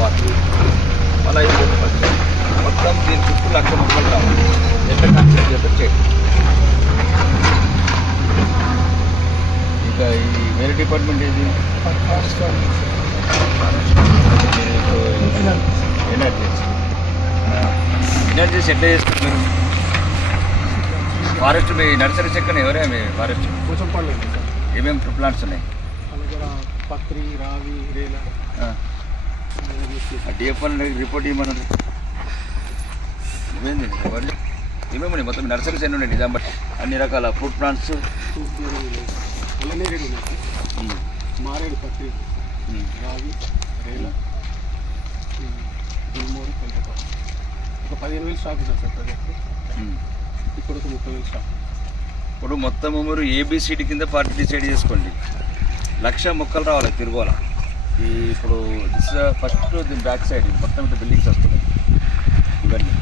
Part మళ్ళీ 5 మొత్తం దీని చుట్టూ 1,00,000 మొక్కలు రావాలి. ఎట్లా కన్స్ట్రక్ట్ చేస్తే చేయండి. ఇంకా ఈ వేరే డిపార్ట్మెంట్ ఏది? ఎనర్జీస్ ఎట్లా చేస్తారు మీరు? ఫారెస్ట్ మీ నర్సరీ సెక్టర్ ఎవరే మీ ఫారెస్ట్? ఏమేమి ప్లాంట్స్ ఉన్నాయి? పత్రి, రావి, రేల. DFL report ఇవ్వమన్నారు. ఇవేంది ఏమేమి మొత్తం నర్సరీస్ ఎన్ని ఉన్నాయి? నిజాం బట్టి అన్ని రకాల ఫ్రూట్ ప్లాంట్స్, మారేడు, పత్రి, రావి, రేల, గుల్మూరు, పెంటపాడు. ఒక 15,000 స్టాక్ ఉంది సార్ ప్రాజెక్ట్. ఇప్పుడు ఒక 30,000 స్టాక్. ఇప్పుడు మొత్తం మీరు ఏబిసిడి కింద పార్టీ డిసైడ్ చేసుకోండి. 1,00,000 మొక్కలు రావాలి తిరుగుల. ఈ ఇప్పుడు ఫస్ట్ దీని బ్యాక్ సైడ్ మొత్తం ఇటు బిల్డింగ్స్ వస్తున్నాయి ఇవన్నీ.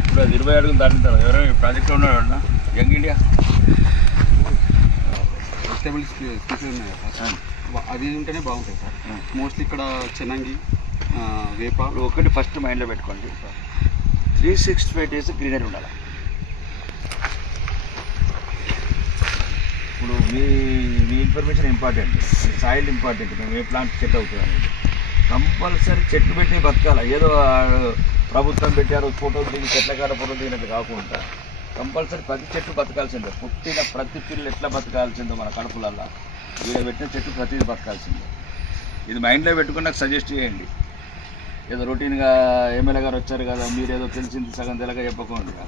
ఇప్పుడు అది 20 అడుగులు దాటింటారు. ఎవరైనా ప్రాజెక్ట్లో ఉన్నాడు యంగ్ ఇండియా వెజిటబుల్స్ స్పెషల్ ఉన్నాయి సార్. అది ఉంటేనే బాగుంటుంది సార్. మోస్ట్లీ ఇక్కడ చెన్నంగి, వేప. ఒకటి ఫస్ట్ మైండ్లో పెట్టుకోండి, 365 days గ్రీనరీ ఉండాలి. ఇప్పుడు మీ ఇన్ఫర్మేషన్ ఇంపార్టెంట్, సాయిల్ ఇంపార్టెంట్. మేము ఏ ప్లాంట్ సెట్ అవుతుంది అనేది కంపల్సరీ చెట్లు పెట్టి బతకాలి. ఏదో ప్రభుత్వం పెట్టారు ఫోటోలు దిగి చెట్ల కాడ ఫోటోలు దిగినట్టు కాకుండా కంపల్సరీ ప్రతి చెట్టు బతకాల్సిందే. పుట్టిన ప్రతి పిల్లలు ఎట్లా బతకాల్సిందో మన కడుపులల్లో వీళ్ళ పెట్టిన చెట్టు ప్రతిదీ బతకాల్సిందే. ఇది మైండ్లో పెట్టుకుని నాకు సజెస్ట్ చేయండి. ఏదో రొటీన్గా ఎమ్మెల్యే గారు వచ్చారు కదా మీరేదో తెలిసింది సగం తెలగా చెప్పకుండా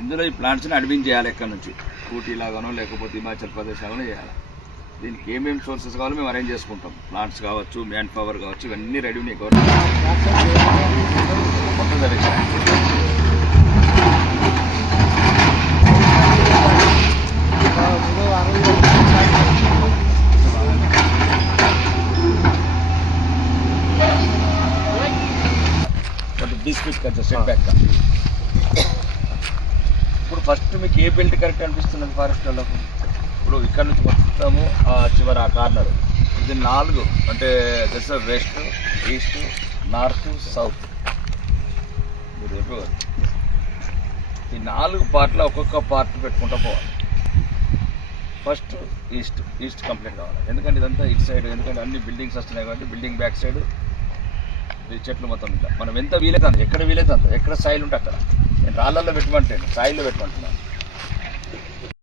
ఇందులో ఈ ప్లాంట్స్ని అడ్మిన్ చేయాలి. ఎక్కడి నుంచి ఊటీ లాగానో లేకపోతే హిమాచల్ ప్రదేశ్ లాగానో చేయాలి. దీనికి ఏమేమి సోర్సెస్ కావాలో మేము అరేంజ్ చేసుకుంటాం. ప్లాంట్స్ కావచ్చు, మ్యాన్ పవర్ కావచ్చు, ఇవన్నీ రెడీ ఉన్నాయి. గవర్నమెంట్ మొత్తం కొంచెం సెట్ బ్యాక్. ఇప్పుడు ఫస్ట్ మీకు ఏ బెల్ట్ కరెక్ట్ అనిపిస్తుంది ఫారెస్ట్ వాళ్ళకు? ఇప్పుడు ఇక్కడ నుంచి మొత్తము చివరి ఆ కార్నర్ ఇది 4 అంటే దశ వెస్ట్, ఈస్ట్, నార్త్, సౌత్. మీరు ఈ 4 పార్ట్లో ఒక్కొక్క పార్ట్ పెట్టుకుంటూ పోవాలి. ఫస్ట్ ఈస్ట్ కంప్లీట్ కావాలి. ఎందుకంటే ఇదంతా ఇటు సైడ్, ఎందుకంటే అన్ని బిల్డింగ్స్ వస్తున్నాయి కాబట్టి బిల్డింగ్ బ్యాక్ సైడ్ ఈ చెట్లు మొత్తం ఇట్లా మనం ఎంత వీలైతే అంత, ఎక్కడ వీలైతే అంత, ఎక్కడ సాయిల్ ఉంటే అక్కడ. నేను రాళ్ళల్లో పెట్టమంటాను, సాయిల్లో పెట్టమంటున్నాను.